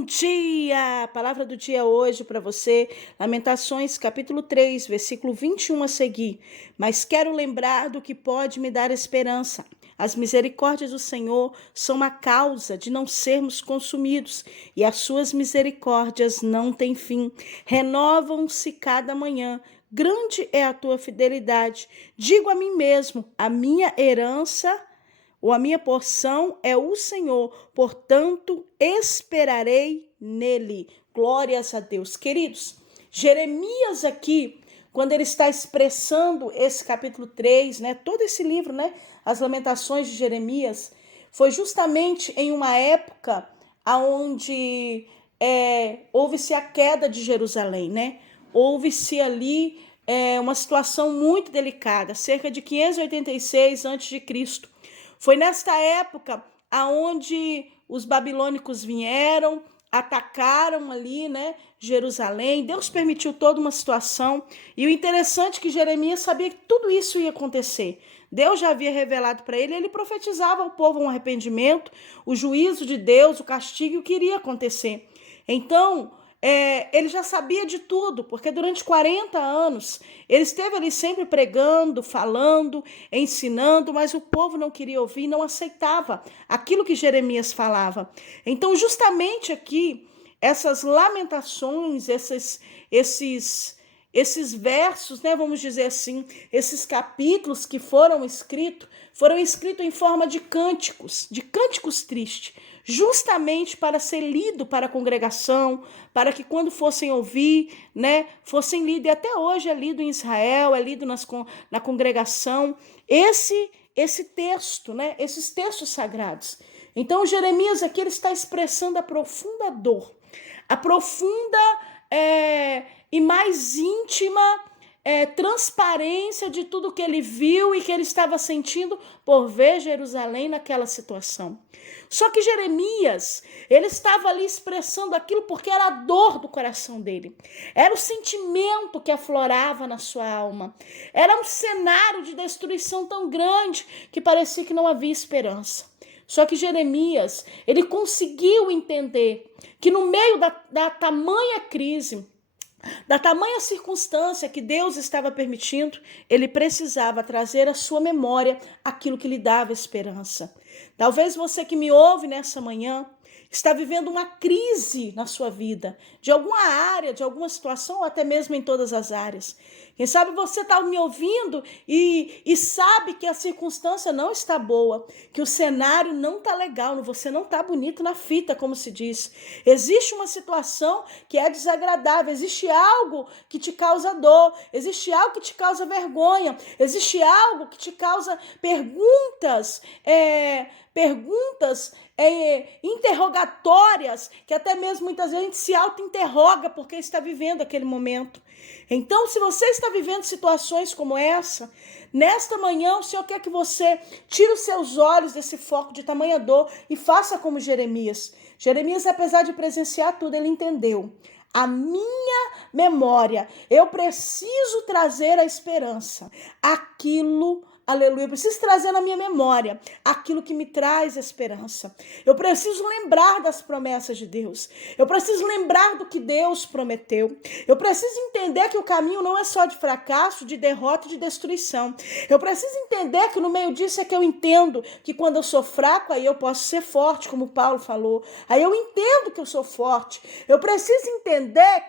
Bom dia! A palavra do dia hoje para você, Lamentações, capítulo 3, versículo 21 a seguir. Mas quero lembrar do que pode me dar esperança. As misericórdias do Senhor são a causa de não sermos consumidos, e as suas misericórdias não têm fim. Renovam-se cada manhã. Grande é a tua fidelidade. Digo a mim mesmo, a minha herança ou a minha porção é o Senhor, portanto, esperarei nele. Glórias a Deus. Queridos, Jeremias aqui, quando ele está expressando esse capítulo 3, todo esse livro, as Lamentações de Jeremias, foi justamente em uma época onde houve-se a queda de Jerusalém, Houve-se ali uma situação muito delicada, cerca de 586 a.C. Foi nesta época aonde os babilônicos vieram, atacaram ali, Jerusalém. Deus permitiu toda uma situação. E o interessante é que Jeremias sabia que tudo isso ia acontecer. Deus já havia revelado para ele, ele profetizava ao povo um arrependimento, o juízo de Deus, o castigo, o que iria acontecer. Então, ele já sabia de tudo, porque durante 40 anos ele esteve ali sempre pregando, falando, ensinando, mas o povo não queria ouvir, não aceitava aquilo que Jeremias falava. Então, justamente aqui, essas lamentações, esses versos, vamos dizer assim, esses capítulos que foram escritos em forma de cânticos tristes, justamente para ser lido para a congregação, para que quando fossem ouvir, fossem lidos, e até hoje é lido em Israel, é lido na congregação, esse texto, esses textos sagrados. Então, Jeremias aqui ele está expressando a profunda dor, a profunda e mais íntima transparência de tudo que ele viu e que ele estava sentindo por ver Jerusalém naquela situação. Só que Jeremias, ele estava ali expressando aquilo porque era a dor do coração dele. Era o sentimento que aflorava na sua alma. Era um cenário de destruição tão grande que parecia que não havia esperança. Só que Jeremias, ele conseguiu entender que no meio da tamanha crise, da tamanha circunstância que Deus estava permitindo, ele precisava trazer à sua memória aquilo que lhe dava esperança. Talvez você que me ouve nessa manhã está vivendo uma crise na sua vida, de alguma área, de alguma situação, ou até mesmo em todas as áreas. Quem sabe você está me ouvindo e sabe que a circunstância não está boa, que o cenário não está legal, você não está bonito na fita, como se diz. Existe uma situação que é desagradável, existe algo que te causa dor, existe algo que te causa vergonha, existe algo que te causa perguntas interrogatórias, que até mesmo muitas vezes a gente se auto-interroga porque está vivendo aquele momento. Então, se você está vivendo situações como essa, nesta manhã o Senhor quer que você tire os seus olhos desse foco de tamanha dor e faça como Jeremias. Jeremias, apesar de presenciar tudo, ele entendeu. A minha memória, eu preciso trazer a esperança, aleluia, eu preciso trazer na minha memória aquilo que me traz esperança. Eu preciso lembrar das promessas de Deus. Eu preciso lembrar do que Deus prometeu. Eu preciso entender que o caminho não é só de fracasso, de derrota e de destruição. Eu preciso entender que no meio disso é que eu entendo que quando eu sou fraco, aí eu posso ser forte, como Paulo falou. Aí eu entendo que eu sou forte. Eu preciso entender,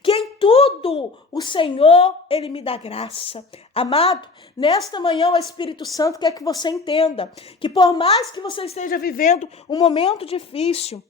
que em tudo o Senhor, Ele me dá graça. Amado, nesta manhã o Espírito Santo quer que você entenda que por mais que você esteja vivendo um momento difícil,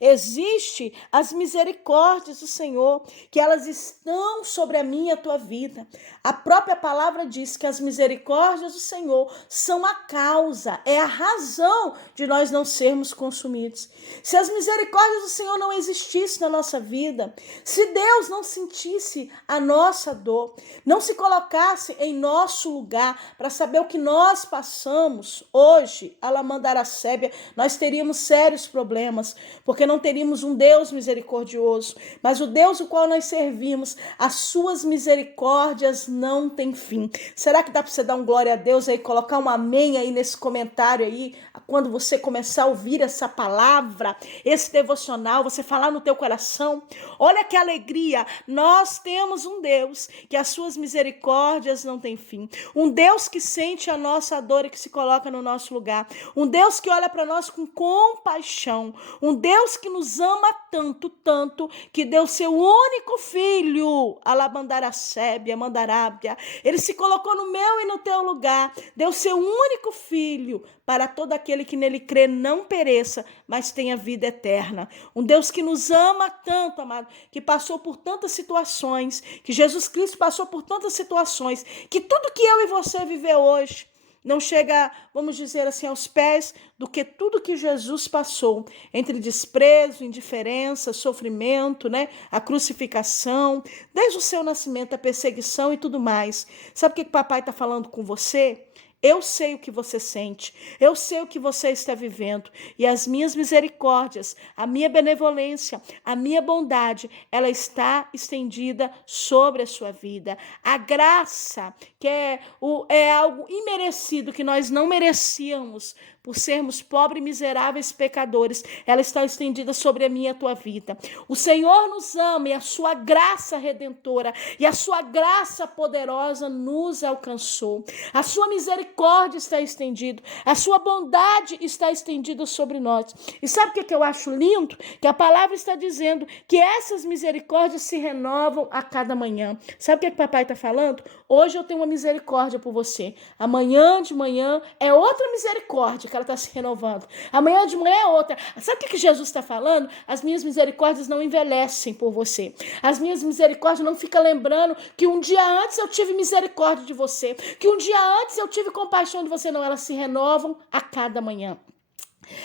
existe as misericórdias do Senhor, que elas estão sobre a minha e a tua vida. A própria palavra diz que as misericórdias do Senhor são a causa, é a razão de nós não sermos consumidos. Se as misericórdias do Senhor não existissem na nossa vida, se Deus não sentisse a nossa dor, não se colocasse em nosso lugar para saber o que nós passamos hoje, Alamandaracébia, nós teríamos sérios problemas, porque não teríamos um Deus misericordioso, mas o Deus o qual nós servimos, as suas misericórdias não têm fim. Será que dá para você dar um glória a Deus aí, colocar um amém aí nesse comentário aí, quando você começar a ouvir essa palavra, esse devocional, você falar no teu coração? Olha que alegria, nós temos um Deus que as suas misericórdias não têm fim, um Deus que sente a nossa dor e que se coloca no nosso lugar, um Deus que olha para nós com compaixão, um Deus que nos ama tanto, tanto, que deu seu único filho, Alabandaracébia, Mandarábia, ele se colocou no meu e no teu lugar, deu seu único filho, para todo aquele que nele crê não pereça, mas tenha vida eterna. Um Deus que nos ama tanto, amado, que passou por tantas situações, que Jesus Cristo passou por tantas situações, que tudo que eu e você viveu hoje não chega, vamos dizer assim, aos pés do que tudo que Jesus passou, entre desprezo, indiferença, sofrimento, né? A crucificação, desde o seu nascimento, a perseguição e tudo mais. Sabe o que o papai está falando com você? Eu sei o que você sente, eu sei o que você está vivendo, e as minhas misericórdias, a minha benevolência, a minha bondade, ela está estendida sobre a sua vida. A graça, que é algo imerecido, que nós não merecíamos, por sermos pobres, miseráveis, pecadores, ela está estendida sobre a minha e a tua vida. O Senhor nos ama e a sua graça redentora e a sua graça poderosa nos alcançou. A sua misericórdia está estendida, a sua bondade está estendida sobre nós. E sabe o que eu acho lindo? Que a palavra está dizendo que essas misericórdias se renovam a cada manhã. Sabe o que o papai está falando? Hoje eu tenho uma misericórdia por você. Amanhã de manhã é outra misericórdia que ela está se renovando. Amanhã de manhã é outra. Sabe o que Jesus está falando? As minhas misericórdias não envelhecem por você. As minhas misericórdias não ficam lembrando que um dia antes eu tive misericórdia de você, que um dia antes eu tive compaixão de você. Não, elas se renovam a cada manhã.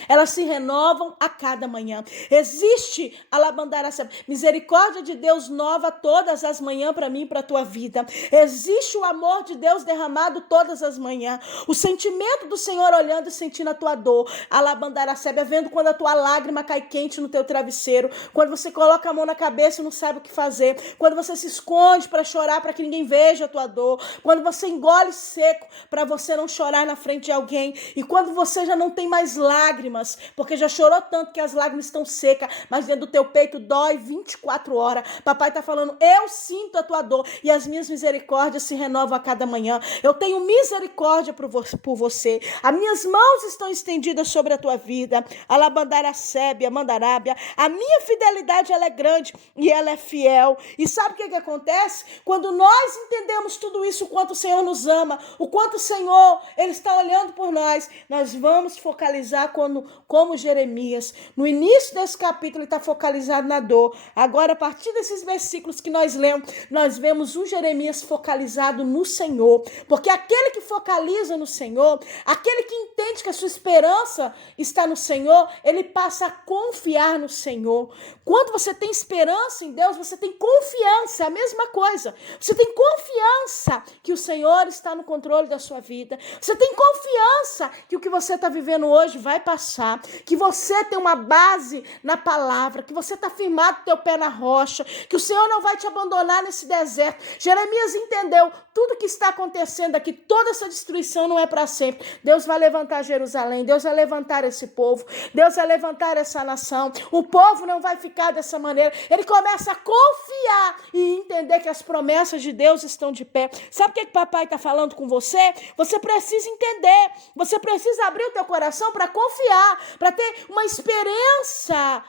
Elas se renovam a cada manhã. Existe, misericórdia de Deus nova todas as manhãs para mim e para a tua vida. Existe o amor de Deus derramado todas as manhãs. O sentimento do Senhor olhando e sentindo a tua dor. Vendo quando a tua lágrima cai quente no teu travesseiro. Quando você coloca a mão na cabeça e não sabe o que fazer. Quando você se esconde para chorar para que ninguém veja a tua dor. Quando você engole seco para você não chorar na frente de alguém. E quando você já não tem mais lágrimas, porque já chorou tanto que as lágrimas estão secas, mas dentro do teu peito dói 24 horas. Papai está falando, eu sinto a tua dor e as minhas misericórdias se renovam a cada manhã. Eu tenho misericórdia por você. As minhas mãos estão estendidas sobre a tua vida. Alabandaracébia, Mandarábia. A minha fidelidade, ela é grande e ela é fiel. E sabe o que acontece? Quando nós entendemos tudo isso, o quanto o Senhor nos ama, o quanto o Senhor, Ele está olhando por nós, nós vamos focalizar como Jeremias. No início desse capítulo, ele está focalizado na dor. Agora, a partir desses versículos que nós lemos, nós vemos um Jeremias focalizado no Senhor. Porque aquele que focaliza no Senhor, aquele que entende que a sua esperança está no Senhor, ele passa a confiar no Senhor. Quando você tem esperança em Deus, você tem confiança, é a mesma coisa. Você tem confiança que o Senhor está no controle da sua vida. Você tem confiança que o que você está vivendo hoje vai passar, que você tem uma base na palavra, que você está firmado teu pé na rocha, que o Senhor não vai te abandonar nesse deserto. Jeremias entendeu tudo que está acontecendo aqui, toda essa destruição não é para sempre. Deus vai levantar Jerusalém, Deus vai levantar esse povo, Deus vai levantar essa nação. O povo não vai ficar dessa maneira. Ele começa a confiar e entender que as promessas de Deus estão de pé. Sabe o que papai está falando com você? Você precisa entender, você precisa abrir o teu coração para confiar, para ter uma esperança,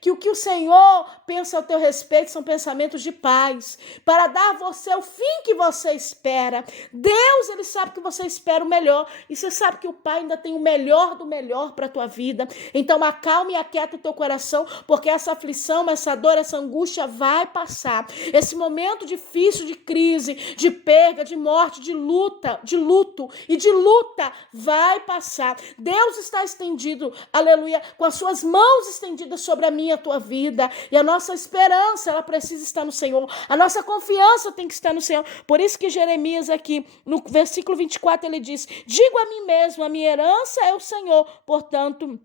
que o que o Senhor pensa ao teu respeito são pensamentos de paz, para dar a você o fim que você espera. Deus, Ele sabe que você espera o melhor, e você sabe que o Pai ainda tem o melhor do melhor para a tua vida. Então acalme e aquieta o teu coração, porque essa aflição, essa dor, essa angústia vai passar. Esse momento difícil de crise, de perda, de morte, de luta, de luto e de luta vai passar. Deus está estendido, aleluia, com as suas mãos estendidas sobre a minha e a tua vida. E a nossa esperança, ela precisa estar no Senhor. A nossa confiança tem que estar no Senhor. Por isso que Jeremias aqui, no versículo 24, ele diz: digo a mim mesmo, a minha herança é o Senhor, portanto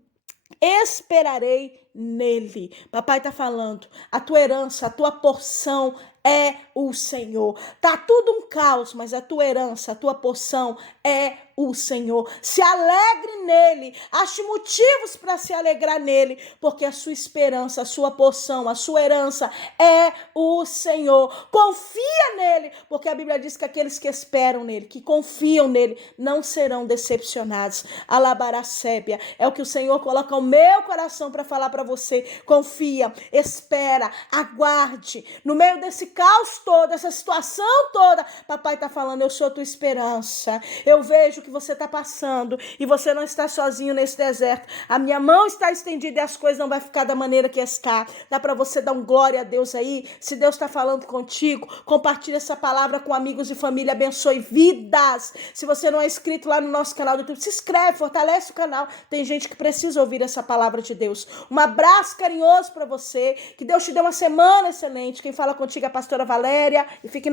esperarei nele. Papai está falando, a tua herança, a tua porção é o Senhor. Tá tudo um caos, mas a tua herança, a tua porção é o Senhor. Se alegre nele, ache motivos para se alegrar nele, porque a sua esperança, a sua porção, a sua herança é o Senhor. Confia nele, porque a Bíblia diz que aqueles que esperam nele, que confiam nele, não serão decepcionados. Alabaracébia, é o que o Senhor coloca no meu coração para falar para você. Confia, espera, aguarde. No meio desse caos todo, essa situação toda, papai está falando, eu sou tua esperança. Eu vejo que você está passando e você não está sozinho nesse deserto. A minha mão está estendida e as coisas não vão ficar da maneira que está. Dá para você dar um glória a Deus aí? Se Deus está falando contigo, compartilhe essa palavra com amigos e família, abençoe vidas. Se você não é inscrito lá no nosso canal do YouTube, se inscreve, fortalece o canal. Tem gente que precisa ouvir essa palavra de Deus. Um abraço carinhoso para você. Que Deus te dê uma semana excelente. Quem fala contigo é a pastora Valéria. E fique na